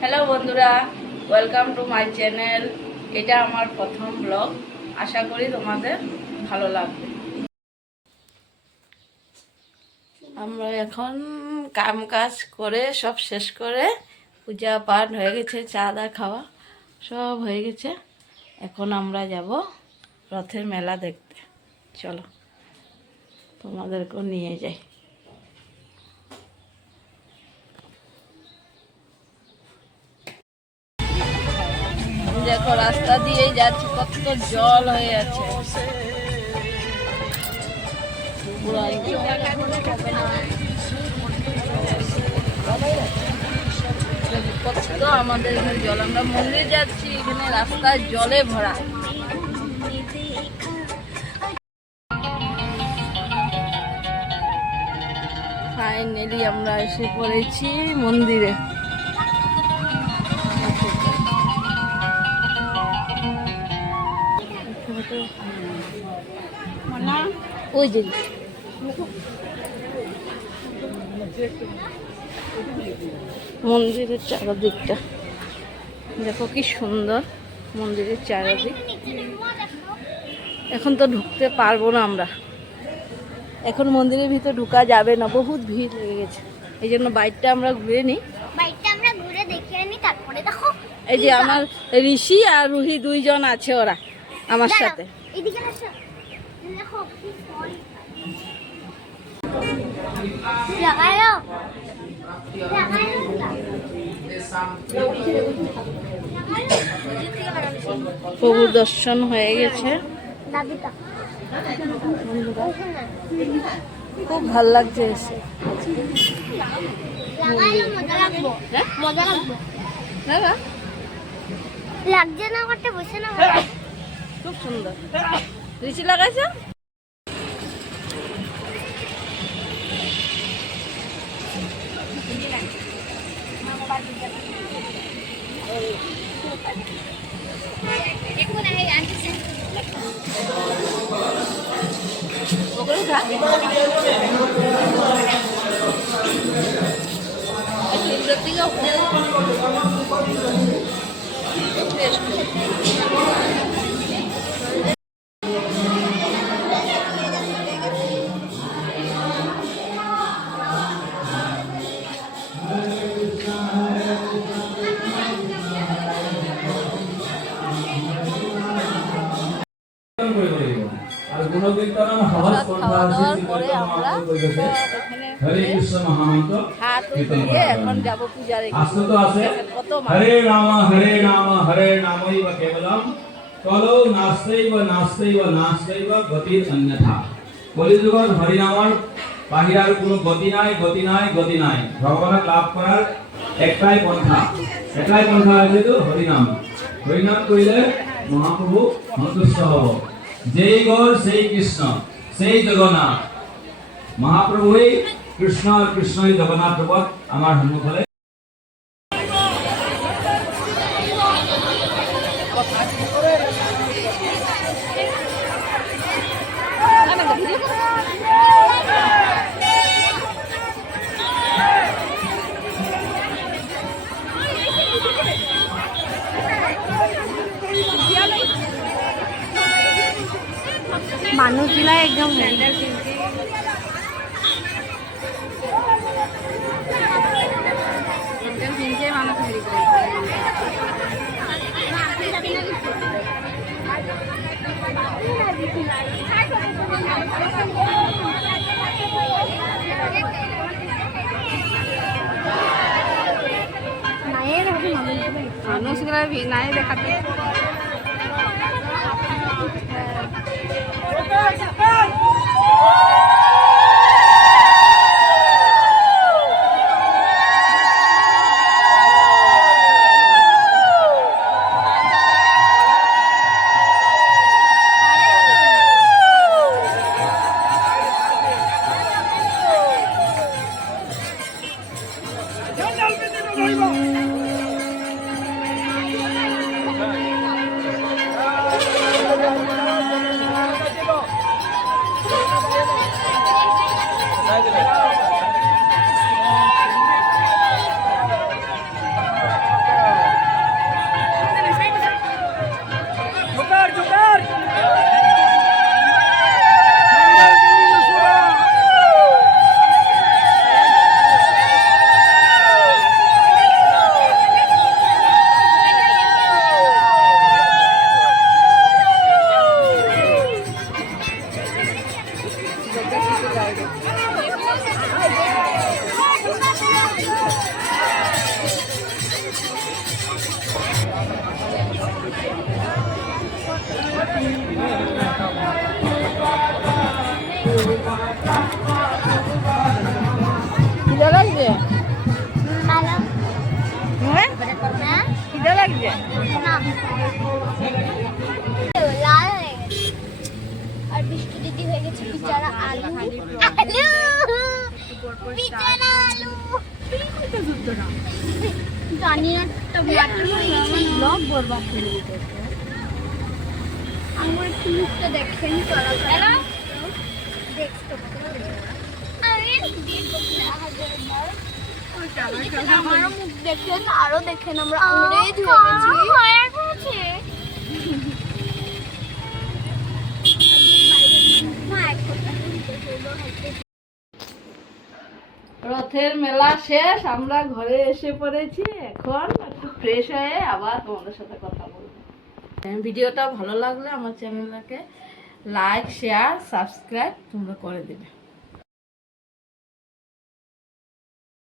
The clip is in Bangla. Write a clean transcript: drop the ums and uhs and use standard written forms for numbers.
হ্যালো বন্ধুরা, ওয়েলকাম টু মাই চ্যানেল। এটা আমার প্রথম ব্লগ। আশা করি তোমাদের ভালো লাগবে। আমরা এখন কাম কাজ করে সব শেষ করে পূজা পাঠ হয়ে গেছে, চা দা খাওয়া সব হয়ে গেছে। এখন আমরা যাব রথের মেলা দেখতে। চলো তোমাদেরকেও নিয়ে যাই। দেখো রাস্তা দিয়েই যাচ্ছি, কত জল হয়ে আছে। কত আমাদের এখানে জল, আমরা মন্দির যাচ্ছি, এখানে রাস্তায় জলে ভরা। ফাইনালি আমরা এসে পড়েছি মন্দিরে। ওই যে মন্দিরের চারদিকটা দেখো কি সুন্দর, মন্দিরের চারদিক। এখন তো ঢুকতে পারবো না আমরা, এখন মন্দিরের ভিতর ঢুকা যাবে না, বহুত ভিড় লেগে গেছে। এই জন্য বাইকটা আমরা ঘুরে নিই, তারপরে দেখো এই যে আমার ঋষি আর রুহি দুইজন আছে, ওরা আমার সাথে। প্রভুর দর্শন হয়ে গেছে, খুব ভাল লাগছে এসে। লাগছে না করতে বসে না, খুব সুন্দর। ঋষি লাগাইছে এখন যাবো পূজার। হরে রাম হরে নামৈব কেবলম কলৌ নাস্তেইব নাস্তেইব নাস্তেইব গতির অন্যথা। কলিযুগত হরিনামৰ বাহিরার কোনো গতি নাই, গতি নাই, গতি নাই। ভগবানক লাভ করার একটাই পন্থা আছে তো হরিনাম। হরিনাম কইলে মহাপ্রভু সন্তুষ্ট হব। যেই গৌর সেই কৃষ্ণ সেই জগন্নাথ, মহাপ্রভুই কৃষ্ণ আর কৃষ্ণই জগন্নাথ রূপত আমার সন্মুখলে। মানুষগুলা একদম মানুষগুলা নাই দেখাতে। না লাল হয়ে গেছে আর বৃষ্টি দিদি হয়ে গেছে বিচারা আলু বিচারা আলু জানি না টমেটো ব্লগ বরবাদ করে দিতে আমার একটু মুখটা দেখেন চলা দেখতে আমারও মুখ দেখেন আরো দেখেন আমরা অংরেজ হয়ে গেছি রথের মেলা শেষ, আমরা ঘরে এসে পড়েছি। এখন একটু ফ্রেশ হয়ে আবার তোমাদের সাথে কথা বলবো। ভিডিওটা ভালো লাগলে আমার চ্যানেলটাকে লাইক শেয়ার সাবস্ক্রাইব তোমরা করে দেবে।